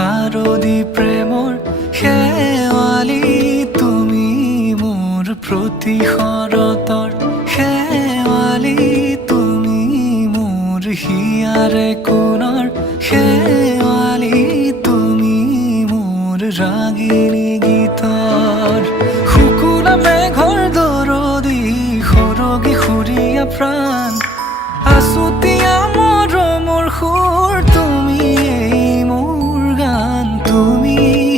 শাৰদী প্ৰেমৰ শেৱালি তুমি মোৰ প্ৰতি শৰতৰ শেৱালি তুমি মোৰ হিয়াৰে কোণৰ শেৱালি তুমি মোৰ ৰাগিনী গীতৰ শুকুলা মেঘৰ দৰদি সৰগী সুৰীয়া প্ৰাণ আছুতীয়া মৰমৰ সুৰ তুমি মোৰ গান তুমি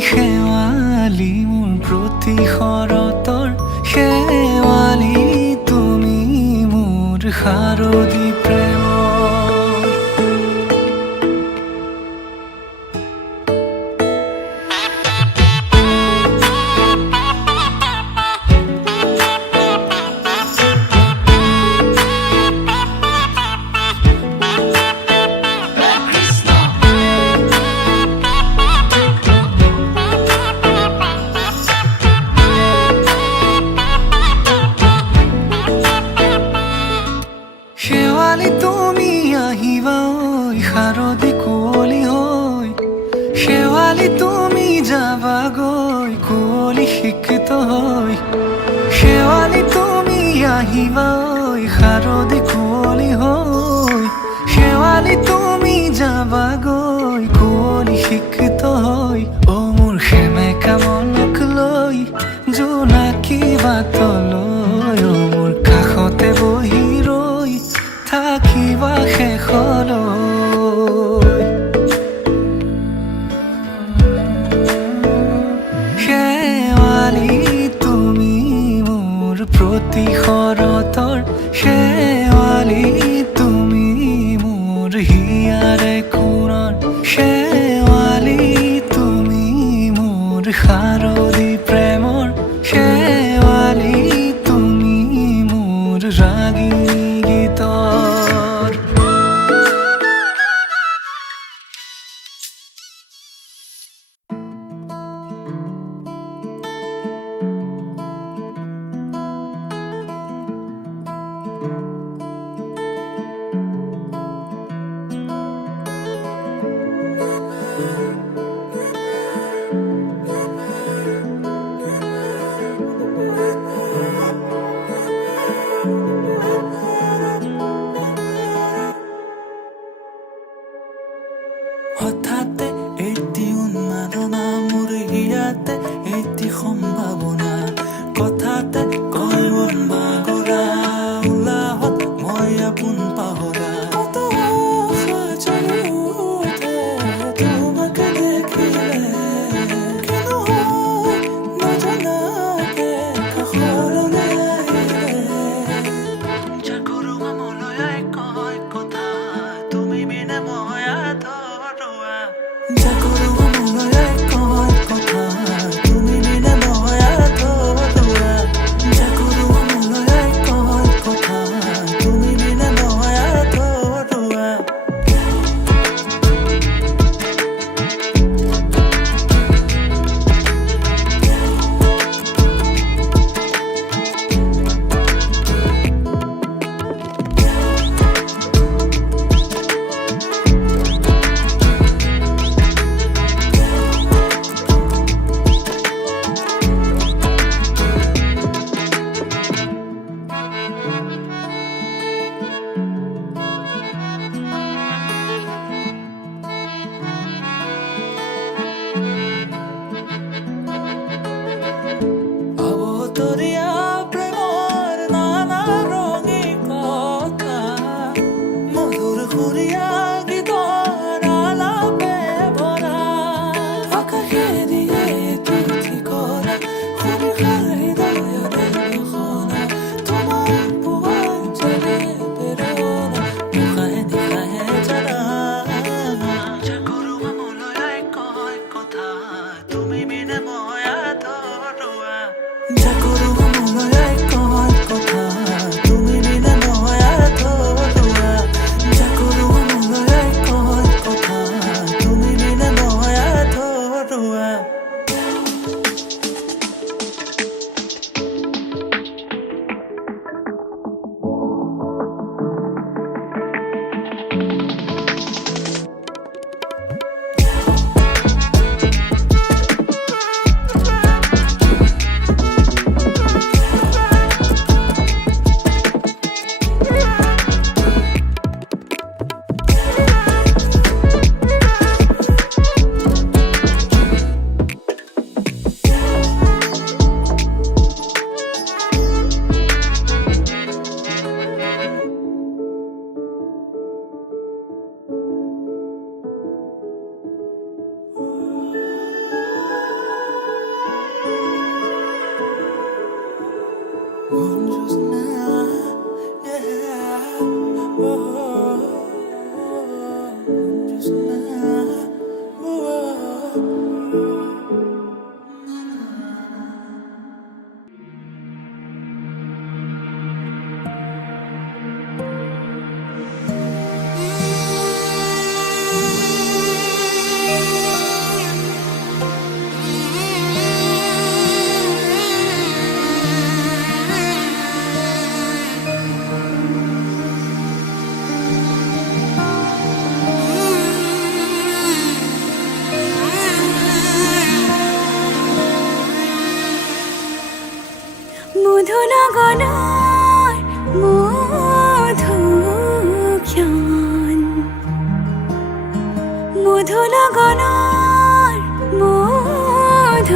শেৱালি মোৰ প্ৰতি শৰতৰ শেৱালি তুমি মোৰ শাৰদী প্ৰেমৰ শেৱালি তুমি আহিবা ঐ শাৰদী কুঁৱলী হৈ শেৱালি তুমি যাবাগৈ কুঁৱলী শিক্ষিত হৈ শেৱালি তুমি আহিবা ঐ শাৰদী কুঁৱলী হৈ শেৱালি তুমি যাবাগৈ কুঁৱলী শিক্ষিত হৈ অ মোৰ সেমেকা মনক লৈ জোনাকী বাটলৈ অ মোৰ কাষতে বহি থাকিবা শেষলৈ শেৱালি তুমি মোৰ প্ৰতি শৰতৰ শেৱালি তুমি মোৰ হিয়াৰে কোণৰ শেৱালি তুমি মোৰ শাৰদী প্ৰেমৰ শেৱালি মধুনগনার মধুক্ষণ মধুনগনার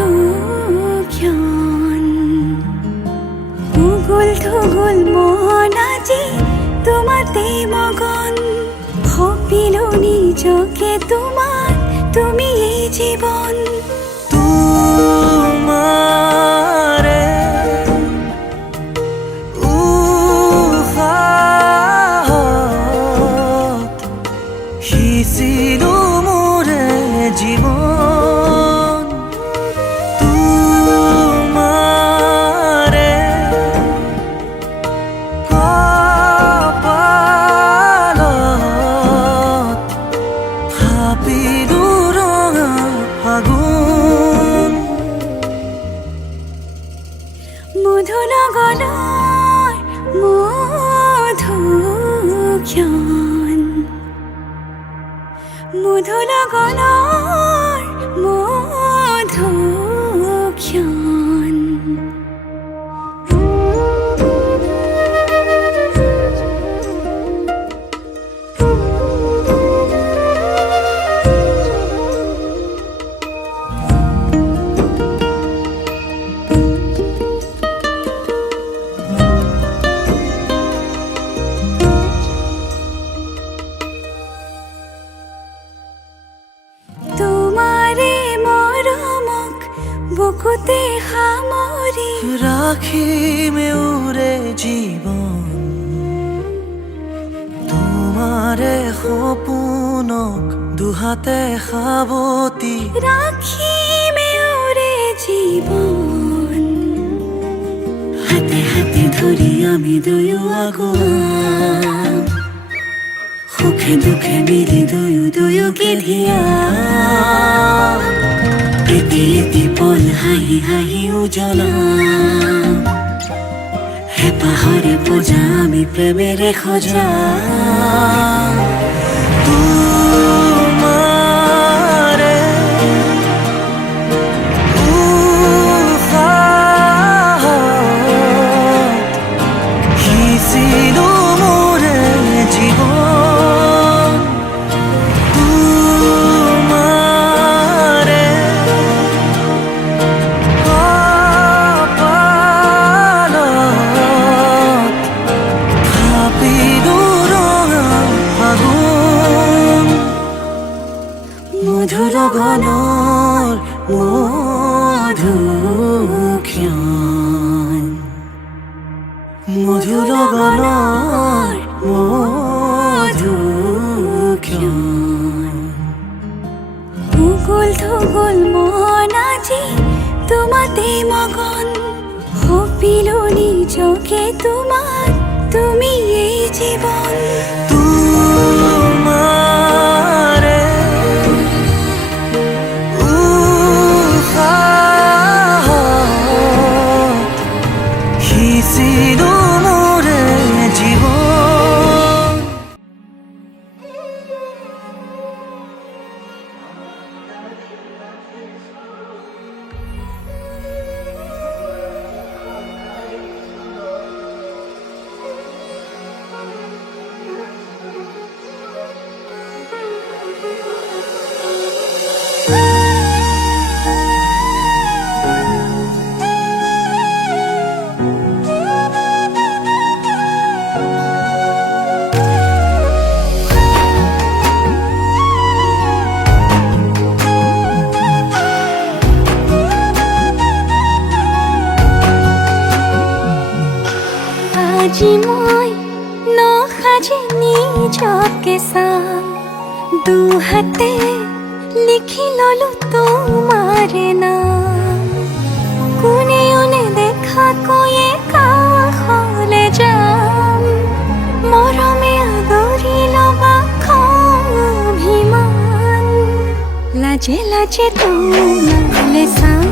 মধুক্ষণ উগুল থুগুল মন আজি তোমাতে মগন ভাবিলো নিজকে তোমার তুমি এই জীবন তোমারে উহাত সিঁচিলো মোৰে জীৱন তোমাৰে কপালত থাপিলো ৰঙা ফাগুন মধুনগনার মধুক্ষণ মধুনগনার মধুক্ষণ তোমারে মৰমক বুকুতে সামৰি ৰাখিমে উৰে জীৱন তোমাৰে সপোনক দুহাতে সাৱটি রাখিমে ওরে জীবন হাতে হাতে ধরি আমি দুয়ো আগুয়া সুখে দুখে মিলি দুয়ো দুয়োকে ধিয়া এটি এটি পল হাঁহি হাঁহি উজ্বলা হেঁপাহৰে পূজা আমি প্ৰেমেৰে সজা তোমাৰে উশাহত সিঁচিলো মোৰে জীৱন তোমাৰে কপালত থাপিলো ৰঙা ফাগুন মধুনগনাৰ মধুক্ষণ মধুনগনাৰ মধুক্ষণ উগুল থুগুল মন আজি তোমাতে মগন ভাবিলো নিজকে তোমার তুমি এই জীবন তোমাৰে উশাহত সিঁচিলো মোৰে জীৱন আজি মই নসাজে নিজকে চাম দুহাতে লিখি ললো তোমাৰ নাম কোনে ওনে দেখা কৈয়ে কাষলে যাম মৰমে আদৰি লবা অভিমান লাজে লাজে তোমালে চাম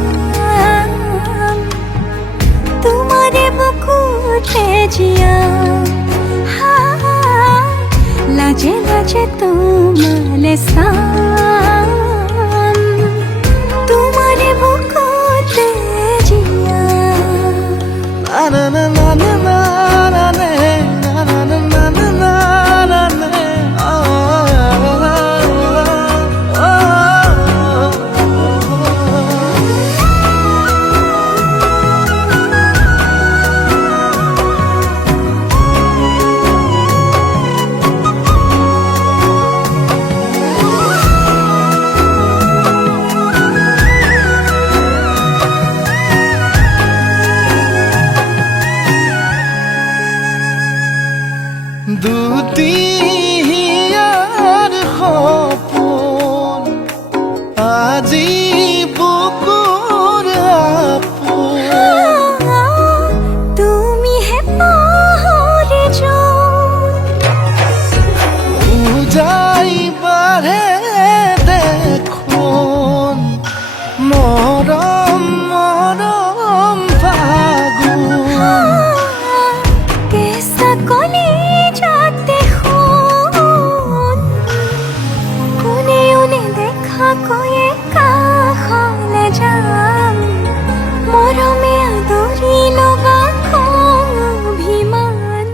তোমাৰে বুকুতে জিয়াম লাজে লাজে তোমালে চাম তোমাৰে বুকুতে জিয়াম na na na na na na na na na na na na na na দুটিয়াৰ সপোন আজি বুকুৰ আপোন তুমিহে পাহৰি উজাই বাঢ়ে দেখোন মৰম মৰম ফাগুন কেঁচা কলি যাতে শুন কোনে ওনে দেখা কৈয়ে কাষলে যাম মৰমে আদৰি লবা অভিমান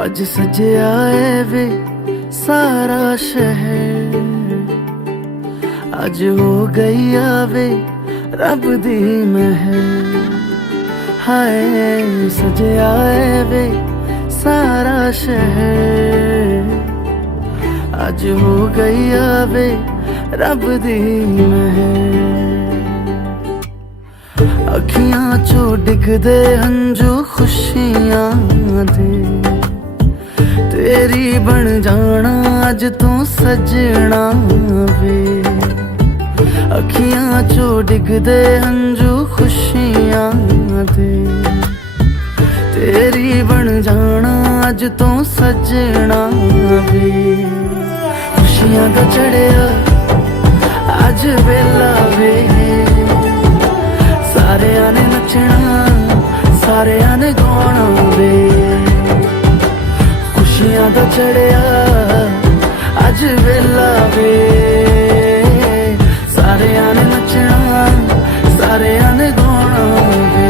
आज सजया है वे सारा शहर आज हो गई आवे रब दी महर हाय सजया है वे सारा शहर आज हो गई आवे रब दी महर अखियां चो डिगदे हंजू खुशियां दे तेरी बन जाना अज तू सजना वे अखियां चो डिगदे हंजू खुशियां दे तेरी बन जाना अज तू सजना वे खुशियां दा चढ़िया अज वेला वे सारेयां ने नचना सारेयां ने गाना वे खुशियां दा चढ़िया अज वेला वे सारेयां ने नचना सारेयां ने गाना वे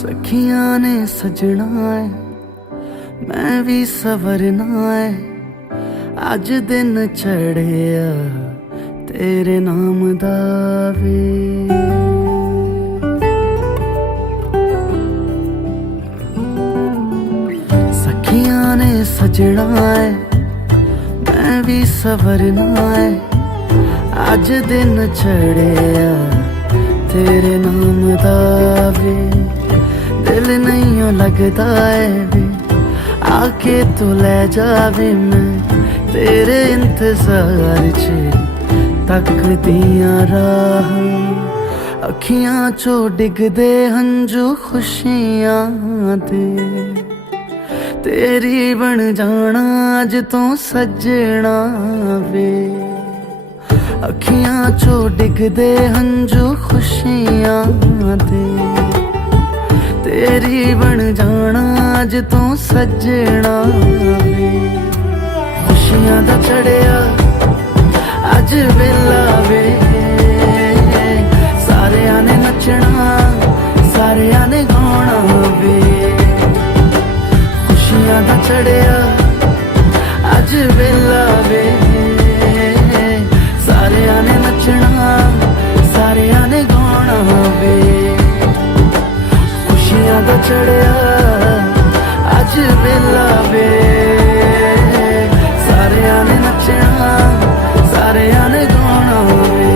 सखियां ने सजना है मैं भी सवरना है अज दिन चढ़िया तेरे नाम दा वे सखियां ने सजना है मैं भी सवरना है अज दिन चढ़िया तेरे नाम दा वे दिल नहीं लगता है वे आके तू ले जावे मैं तेरे इंतजार च तक दिया राह अखियां चो डिगदे हंजू खुशियां दे तेरी बन जाना अज तू सजना वे अखियां ਅੱਖਾਂ ਚੋਂ ਡਿੱਗਦੇ ਹੰਝੂ ਖੁਸ਼ੀਆਂ ਦੇ ਤੇਰੀ ਬਣ ਜਾਣਾ ਅੱਜ ਤੋਂ ਸੱਜਣਾ ਵੇ ਖੁਸ਼ੀਆਂ ਦਾ ਚੜਿਆ ਅੱਜ ਵੇਲਾ ਵੇ ਸਾਰਿਆਂ ਨੇ ਨੱਚਣਾ ਸਾਰਿਆਂ ਨੇ ਗਾਉਣਾ ਵੇ ਖੁਸ਼ੀਆਂ ਦਾ ਚੜਿਆ ਅੱਜ ਵੇਲਾ ਵੇ ਸਾਰਿਆਂ ਨੇ ਨੱਚਣਾ ਸਾਰਿਆਂ ਨੇ ਗਾਉਣਾ ਵੇ ਖੁਸ਼ੀਆਂ ਦਾ ਚੜਿਆ ਅੱਜ ਵੇਲਾ ਵੇ ਸਾਰਿਆਂ ਨੇ ਨੱਚਣਾ ਸਾਰਿਆਂ ਨੇ ਗਾਉਣਾ ਵੇ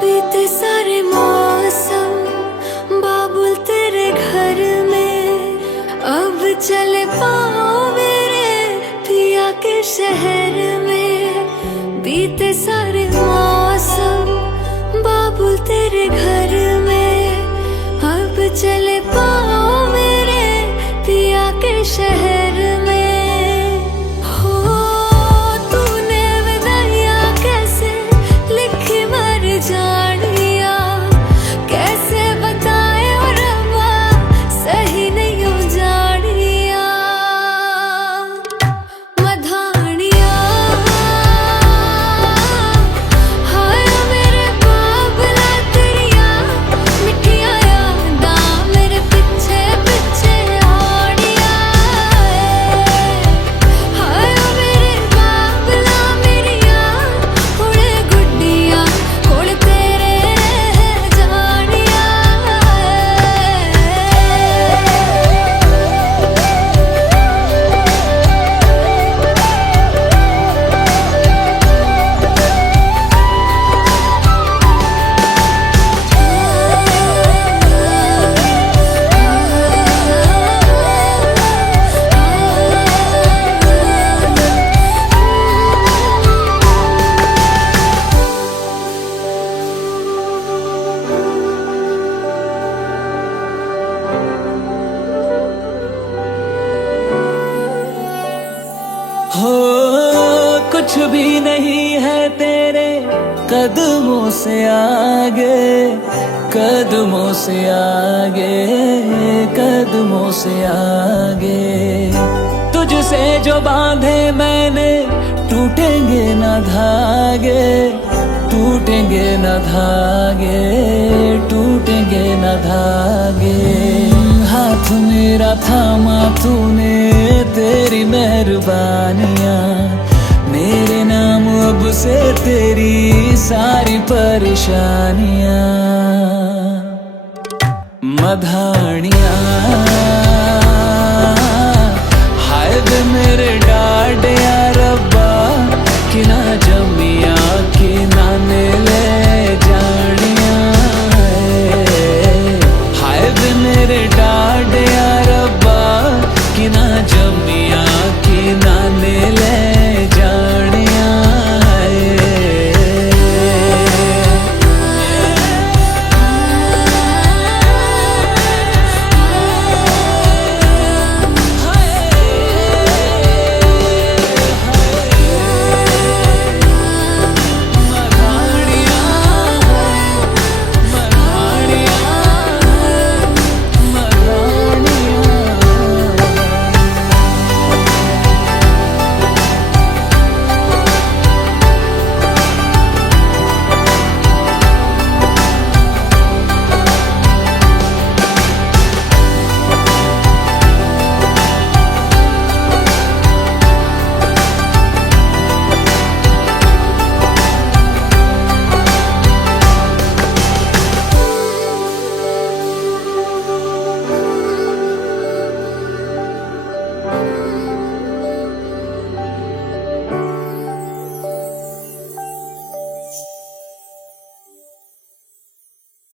बीते सारे मौसम बाबुल तेरे घर में अब चले पाओ मेरे पिया के शहर में बीते सारे मौसम बाबुल तेरे घर में अब चले पाओ मेरे पिया के शहर में जानिया कैसे बताए और रब्बा सही नहीं हो जानिया मधानिया हाय मेरे बाबला तेरिया मिठिया यादा मेरे पीछे पीछे आड़िया हाय मेरे बाबला मेरिया उड़े गुड्डिया हो कुछ भी नहीं है तेरे कदमों से आगे कदमों से आगे कदमों से आगे तुझसे जो बांधे मैंने टूटेंगे न धागे टूटेंगे न धागे टूटेंगे न धागे हाथ मेरा थामा तूने तेरी मेहरबानियाँ मेरे नाम अब से तेरी सारी परेशानियाँ मधानियाँ हाय वे मेरे डाडिया रब्बा कि ना जमिया कि ना नेले